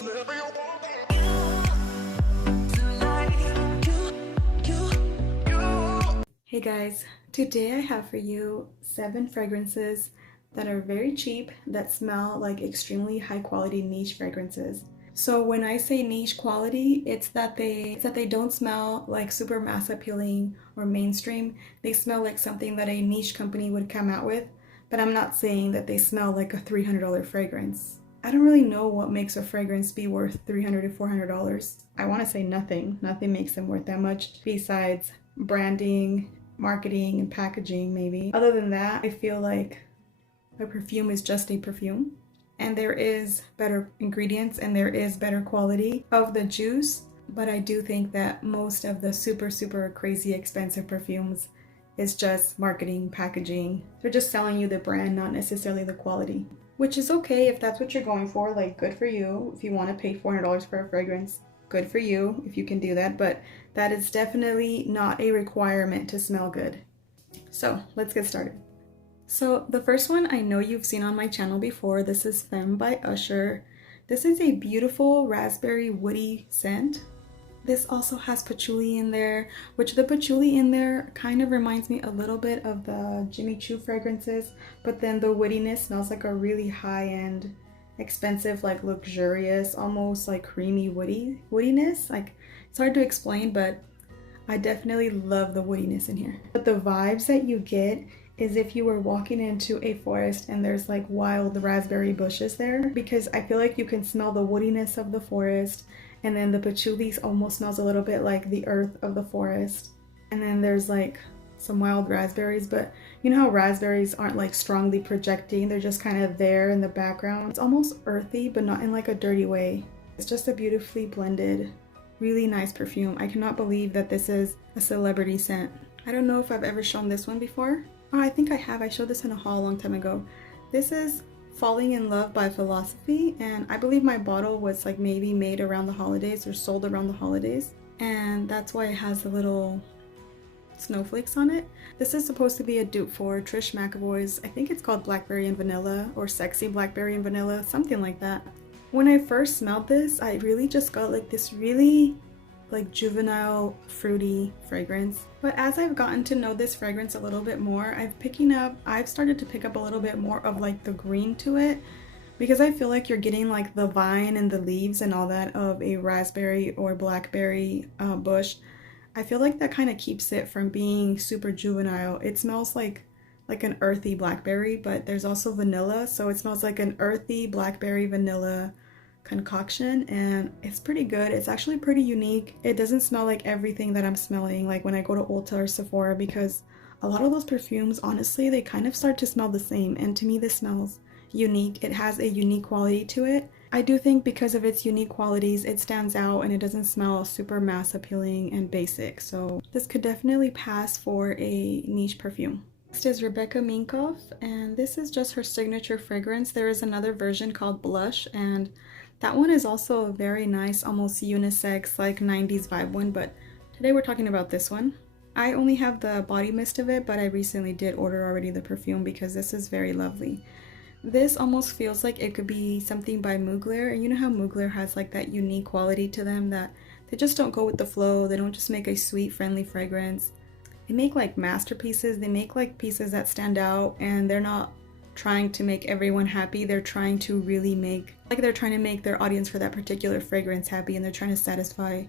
Hey guys, today I have for you 7 fragrances that are very cheap that smell like extremely high quality niche fragrances. So when I say niche quality, it's that they don't smell like super mass appealing or mainstream. They smell like something that a niche company would come out with, but I'm not saying that they smell like a $300 fragrance. I don't really know what makes a fragrance be worth $300 to $400. I want to say nothing. Nothing makes them worth that much besides branding, marketing, and packaging maybe. Other than that, I feel like a perfume is just a perfume. And there is better ingredients and there is better quality of the juice. But I do think that most of the super crazy expensive perfumes is just marketing, packaging. They're just selling you the brand, not necessarily the quality. Which is okay if that's what you're going for, like good for you. If you want to pay $400 for a fragrance, good for you if you can do that. But that is definitely not a requirement to smell good. So let's get started. So the first one I know you've seen on my channel before. This is Femme by Usher. This is a beautiful raspberry woody scent. This also has patchouli in there, which the patchouli in there kind of reminds me a little bit of the Jimmy Choo fragrances, but then the woodiness smells like a really high-end, expensive, like luxurious, almost like creamy woodiness. Like, it's hard to explain, but I definitely love the woodiness in here. But the vibes that you get is if you were walking into a forest and there's like wild raspberry bushes there, because I feel like you can smell the woodiness of the forest, and then the patchouli almost smells a little bit like the earth of the forest. And then there's like some wild raspberries, but you know how raspberries aren't like strongly projecting, they're just kind of there in the background. It's almost earthy, but not in like a dirty way. It's just a beautifully blended, really nice perfume. I cannot believe that this is a celebrity scent. I don't know if I've ever shown this one before. Oh, I think I have. I showed this in a haul a long time ago. This is Falling in Love by Philosophy, and I believe my bottle was like maybe made around the holidays or sold around the holidays, and that's why it has the little snowflakes on it. This is supposed to be a dupe for Trish McEvoy's, I think it's called Blackberry and Vanilla, or Sexy Blackberry and Vanilla, something like that. When I first smelled this, I really just got like this really like juvenile fruity fragrance. But as I've gotten to know this fragrance a little bit more, I've started to pick up a little bit more of like the green to it, because I feel like you're getting like the vine and the leaves and all that of a raspberry or blackberry bush. I feel like that kind of keeps it from being super juvenile. It smells like an earthy blackberry, but there's also vanilla, so it smells like an earthy blackberry vanilla concoction, and it's pretty good. It's actually pretty unique. It doesn't smell like everything that I'm smelling like when I go to Ulta or Sephora, because a lot of those perfumes, honestly, they kind of start to smell the same, and to me this smells unique. It has a unique quality to it. I do think because of its unique qualities it stands out and it doesn't smell super mass appealing and basic, so this could definitely pass for a niche perfume. Next is Rebecca Minkoff, and this is just her signature fragrance. There is another version called Blush, and that one is also a very nice, almost unisex, like 90s vibe one, but today we're talking about this one. I only have the body mist of it, but I recently did order already the perfume because this is very lovely. This almost feels like it could be something by Mugler, and you know how Mugler has like that unique quality to them that they just don't go with the flow. They don't just make a sweet, friendly fragrance. They make like masterpieces. They make like pieces that stand out, and they're not trying to make everyone happy. They're trying to really make, like they're trying to make their audience for that particular fragrance happy, and they're trying to satisfy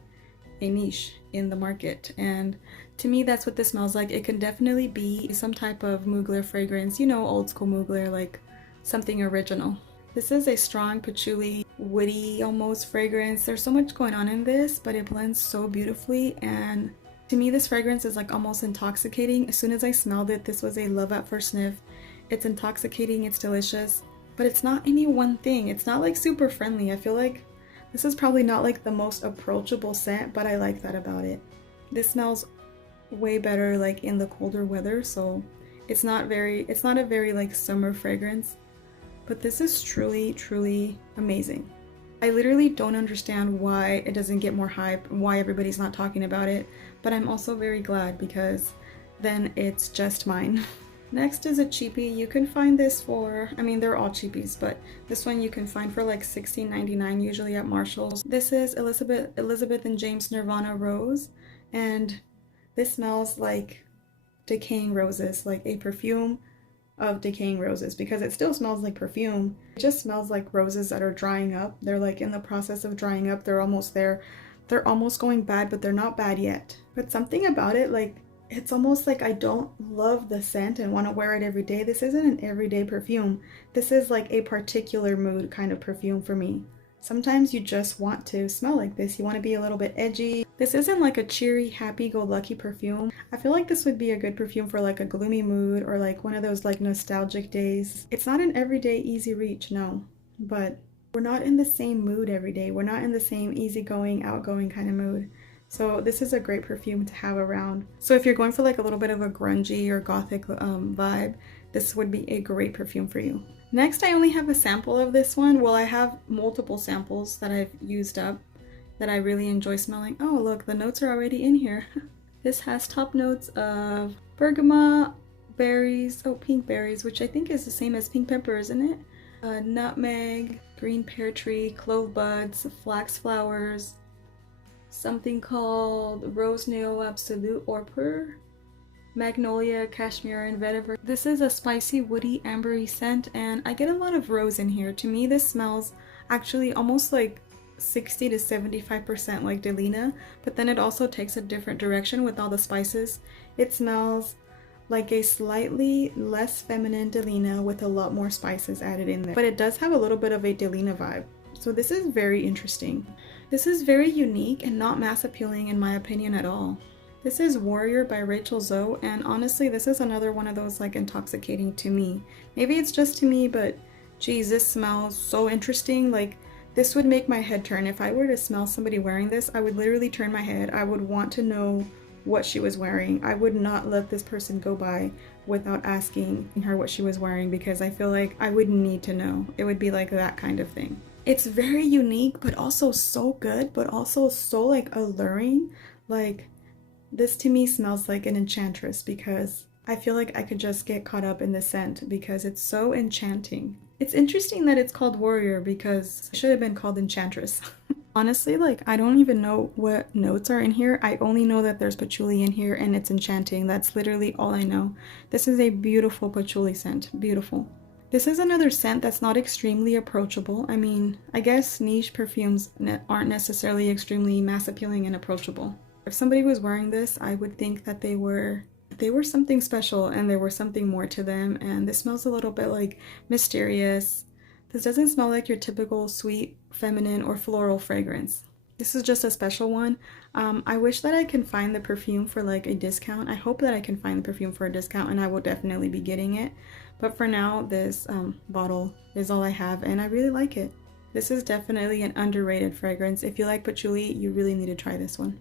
a niche in the market. And to me, that's what this smells like. It can definitely be some type of Mugler fragrance, you know, old school Mugler, like something original. This is a strong patchouli, woody almost fragrance. There's so much going on in this, but it blends so beautifully, and to me this fragrance is like almost intoxicating. As soon as I smelled it, this was a love at first sniff. It's intoxicating, it's delicious, but it's not any one thing. It's not like super friendly. I feel like this is probably not like the most approachable scent, but I like that about it. This smells way better like in the colder weather, so it's not a very like summer fragrance, but this is truly amazing. I literally don't understand why it doesn't get more hype, why everybody's not talking about it, but I'm also very glad because then it's just mine. Next is a cheapie. You can find this for, I mean, they're all cheapies, but this one you can find for like $16.99 usually at Marshall's. This is Elizabeth and James Nirvana Rose, and this smells like decaying roses, like a perfume of decaying roses, because it still smells like perfume. It just smells like roses that are drying up. They're like in the process of drying up. They're almost there. They're almost going bad, but they're not bad yet. But something about it, like, it's almost like I don't love the scent and want to wear it every day. This isn't an everyday perfume. This is like a particular mood kind of perfume for me. Sometimes you just want to smell like this. You want to be a little bit edgy. This isn't like a cheery, happy-go-lucky perfume. I feel like this would be a good perfume for like a gloomy mood or like one of those like nostalgic days. It's not an everyday easy reach, no. But we're not in the same mood every day. We're not in the same easygoing, outgoing kind of mood. So this is a great perfume to have around. So if you're going for like a little bit of a grungy or gothic vibe, this would be a great perfume for you. Next, I only have a sample of this one. Well, I have multiple samples that I've used up that I really enjoy smelling. Oh, look, the notes are already in here. This has top notes of bergamot, berries, oh, pink berries, which I think is the same as pink pepper, isn't it? Nutmeg, green pear tree, clove buds, flax flowers, something called Rose Neo Absolute or Pur, magnolia, cashmere, and vetiver. This is a spicy, woody, ambery scent, and I get a lot of rose in here. To me, this smells actually almost like 60 to 75% like Delina, but then it also takes a different direction with all the spices. It smells like a slightly less feminine Delina with a lot more spices added in there, but it does have a little bit of a Delina vibe. So this is very interesting. This is very unique and not mass appealing in my opinion at all. This is Warrior by Rachel Zoe, and honestly this is another one of those like intoxicating to me. Maybe it's just to me, but geez, this smells so interesting. Like, this would make my head turn. If I were to smell somebody wearing this, I would literally turn my head. I would want to know what she was wearing. I would not let this person go by without asking her what she was wearing, because I feel like I would need to know. It would be like that kind of thing. It's very unique, but also so good, but also so like alluring. Like, this to me smells like an enchantress, because I feel like I could just get caught up in the scent because it's so enchanting. It's interesting that it's called Warrior because it should have been called Enchantress. Honestly, like, I don't even know what notes are in here. I only know that there's patchouli in here and it's enchanting. That's literally all I know. This is a beautiful patchouli scent. Beautiful. This is another scent that's not extremely approachable. I mean, I guess niche perfumes aren't necessarily extremely mass appealing and approachable. If somebody was wearing this, I would think that they were something special and there was something more to them, and this smells a little bit like mysterious. This doesn't smell like your typical sweet, feminine, or floral fragrance. This is just a special one. I wish that I can find the perfume for like a discount. I hope that I can find the perfume for a discount, and I will definitely be getting it. But for now, this bottle is all I have, and I really like it. This is definitely an underrated fragrance. If you like patchouli, you really need to try this one.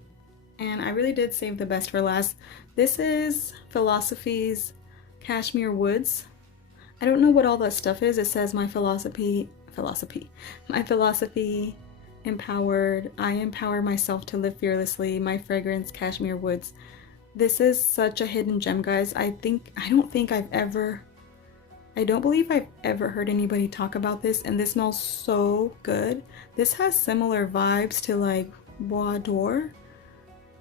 And I really did save the best for last. This is Philosophy's Cashmere Woods. I don't know what all that stuff is. It says my philosophy empowered. I empower myself to live fearlessly. My fragrance, Cashmere Woods. This is such a hidden gem, guys. I don't believe I've ever heard anybody talk about this, and this smells so good. This has similar vibes to like Bois d'Or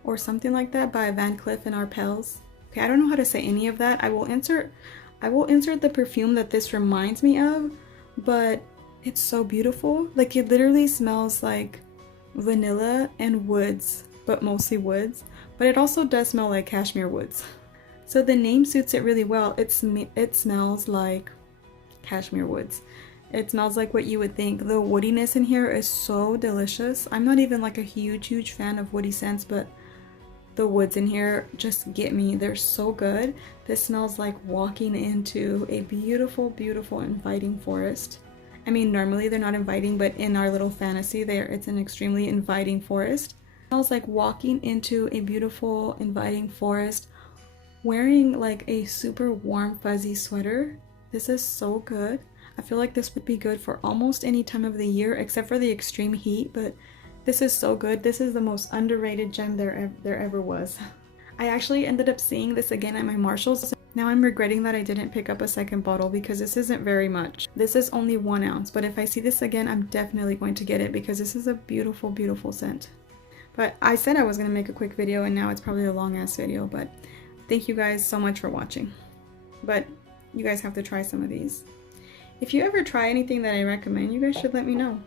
or something like that by Van Cleef and Arpels. Okay, I don't know how to say any of that. I will insert the perfume that this reminds me of, but it's so beautiful. Like, it literally smells like vanilla and woods, but mostly woods. But it also does smell like cashmere woods. So the name suits it really well. It smells like cashmere woods. It smells like what you would think. The woodiness in here is so delicious. I'm not even like a huge fan of woody scents, but the woods in here just get me. They're so good. This smells like walking into a beautiful, inviting forest. I mean, normally they're not inviting, but in our little fantasy it's an extremely inviting forest. It smells like walking into a beautiful, inviting forest, wearing like a super warm, fuzzy sweater. This is so good. I feel like this would be good for almost any time of the year except for the extreme heat, but this is so good. This is the most underrated gem there ever was. I actually ended up seeing this again at my Marshall's. Now I'm regretting that I didn't pick up a second bottle because this isn't very much. This is only 1 ounce, but if I see this again, I'm definitely going to get it because this is a beautiful, beautiful scent. But I said I was going to make a quick video and now it's probably a long ass video, but thank you guys so much for watching. But you guys have to try some of these. If you ever try anything that I recommend, you guys should let me know.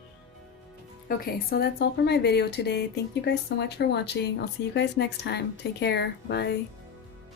Okay, so that's all for my video today. Thank you guys so much for watching. I'll see you guys next time. Take care. Bye.